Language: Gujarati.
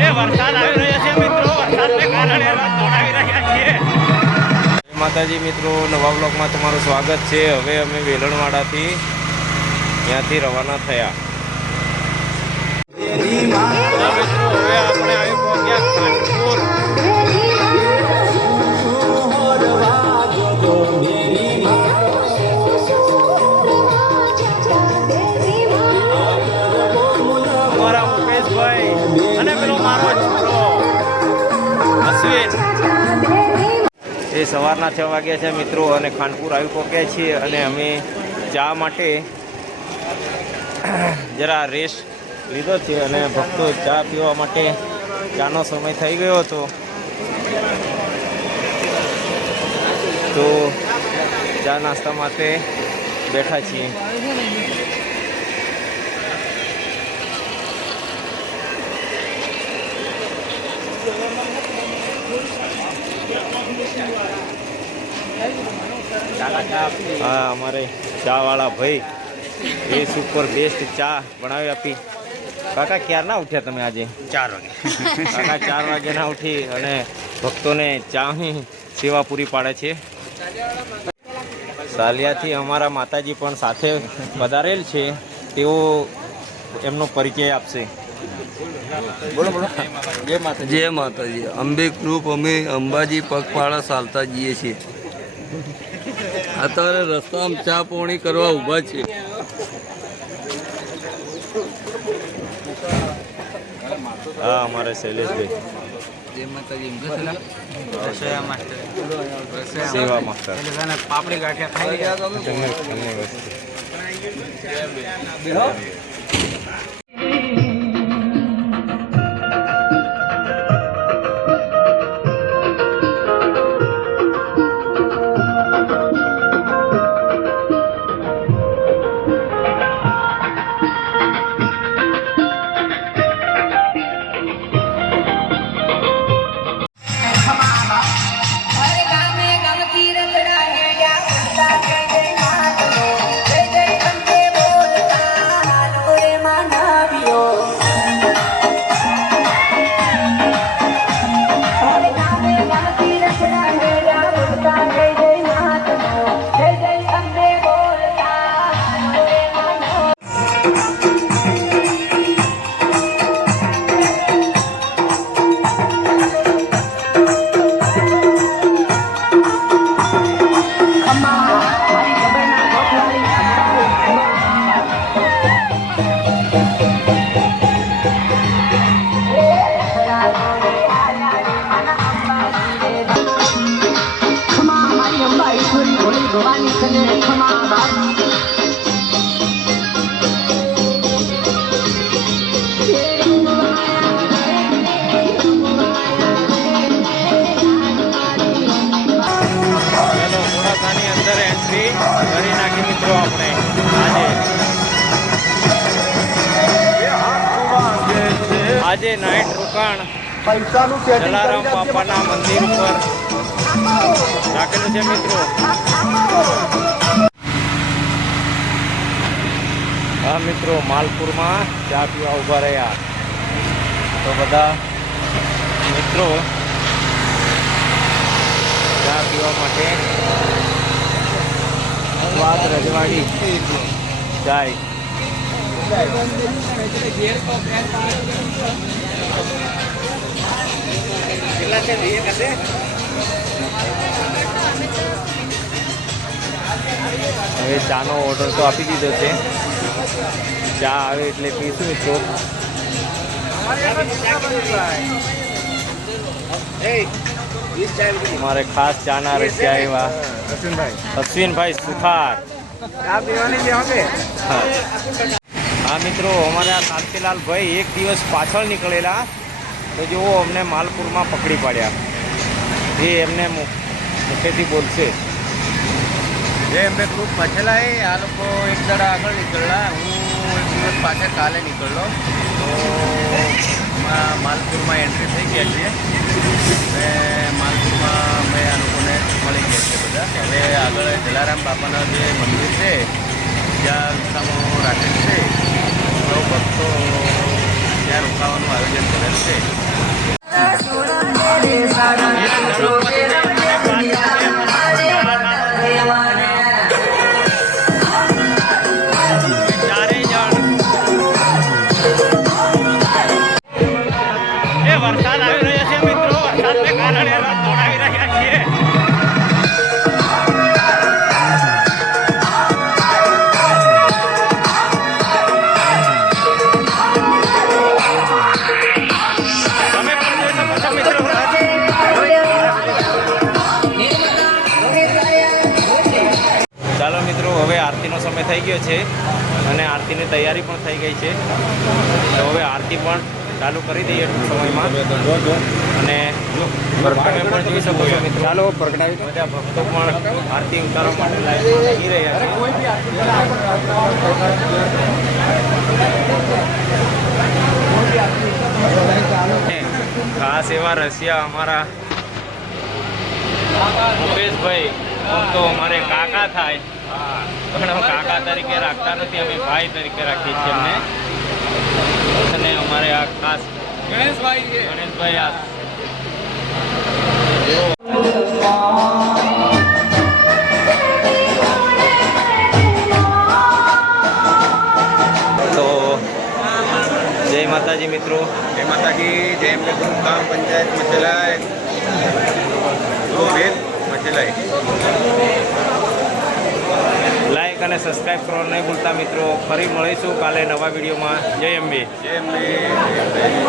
એ વરસાદ આવી રહ્યો છે મિત્રો. વરસાદને કારણે દોડાવી રહ્યા છીએ. માતાજી મિત્રો નવા બ્લોકમાં તમારું સ્વાગત છે. હવે અમે વેલણવાડાથી ત્યાંથી રવાના થયા. મિત્રો હવે આપણે આવી પહોંચ્યા સવારના છ વાગ્યા છે મિત્રો અને ખાનપુર આવી પહોંચ્યા છીએ અને અમે ચા માટે જરા રેસ્ટ લીધો છે અને ભક્તો ચા પીવા માટે ચાનો સમય થઈ ગયો હતો. તો ચા નાસ્તા માટે બેઠા છીએ. હા અમારે ચાવાળા ભાઈ એ સુપર બેસ્ટ ચા બનાવી આપી. કાકા ક્યારના ઉઠ્યા તમે આજે? ચાર વાગે. કાકા ચાર વાગે ના ઉઠી અને ભક્તોને ચાની સેવા પૂરી પાડે છે. સાલિયાથી અમારા માતાજી પણ સાથે પધારેલ છે. તેઓ એમનો પરિચય આપશે. બોલો બોલો. જય માતાજી. જય માતાજી. અંબે કૃપ અમે અંબાજી પગપાળા ચાલતા જઈએ છીએ. અત્યારે રસ્તામાં ચા પોણી કરવા ઊભા છે હા અમારે શૈલેષભાઈ. સેવા માસ્ટર. પાપડી ગાંઠિયા ખાઈ ગયા એન્ટ્રી કરી નાખી મિત્રો આપણે. આજે આજે નાઇટ રોકાણ. જલારામ બાપાના મંદિર ઉપર. રાખેલું છે મિત્રો? હા મિત્રો માલપુરમાં ચા પીવા ઊભા રહ્યા. તો બધા મિત્રો ચા પીવા માટે સ્વાદ રજવાડી. જાય. હવે ચાનો ઓર્ડર તો આપી દીધો છે. ચા આવે એટલે પીશું તો અમારે ખાસ ચાના રહેશે આવ્યા. અશ્વિનભાઈ? સુથાર. હા. મિત્રો અમારા શાંતિલાલ ભાઈ એક દિવસ પાછળ નીકળેલા. તો જુઓ અમને માલપુરમાં પકડી પાડ્યા. એ એમને મુખેથી બોલશે. જે એમને ખૂબ પછેલા એ આ લોકો એક દાડા આગળ નીકળેલા હું એક દિવસ પાછા કાલે નીકળ્યો તો માલપુરમાં એન્ટ્રી થઈ ગયા છીએ. અને માલપુરમાં અમે આ લોકોને મળી ગયા છે બધા. હવે આગળ જલારામ બાપાના જે મંદિર છે, ત્યાં રસ્તામાં રાખેલ છે. સૌ ભક્તો ત્યાં રોકાવાનું આયોજન કરેલ છે. થઈ ગયો છે અને આરતીની તૈયારી પણ થઈ ગઈ છે. તો હવે આરતી પણ ચાલુ કરી દઈએ ટૂંક સમયમાં. અને પણ જોઈ શકો છો મિત્રો. ચાલો પ્રગટાવી બધા ભક્તો પણ આરતી ઉતારવા માટે લાગી રહ્યા છે. ખાસ એવા રશિયા અમારા મુકેશભાઈ તો અમારે કાકા થાય. પણ કાકા તરીકે રાખતા નથી અમે ભાઈ તરીકે રાખીએ છીએ અમને અને અમારે આ ખાસ ગણેશભાઈ ગણેશભાઈ આ તો જય માતાજી મિત્રો. જય માતાજી જય એમ ગ્રુપ ગામ પંચાયત મચેલાય. ભેદ મચેલાય. અને સબસ્ક્રાઈબ કરવાનું નહીં ભૂલતા મિત્રો. ફરી મળીશું કાલે નવા વિડીયોમાં. જય અંબે. જય એમ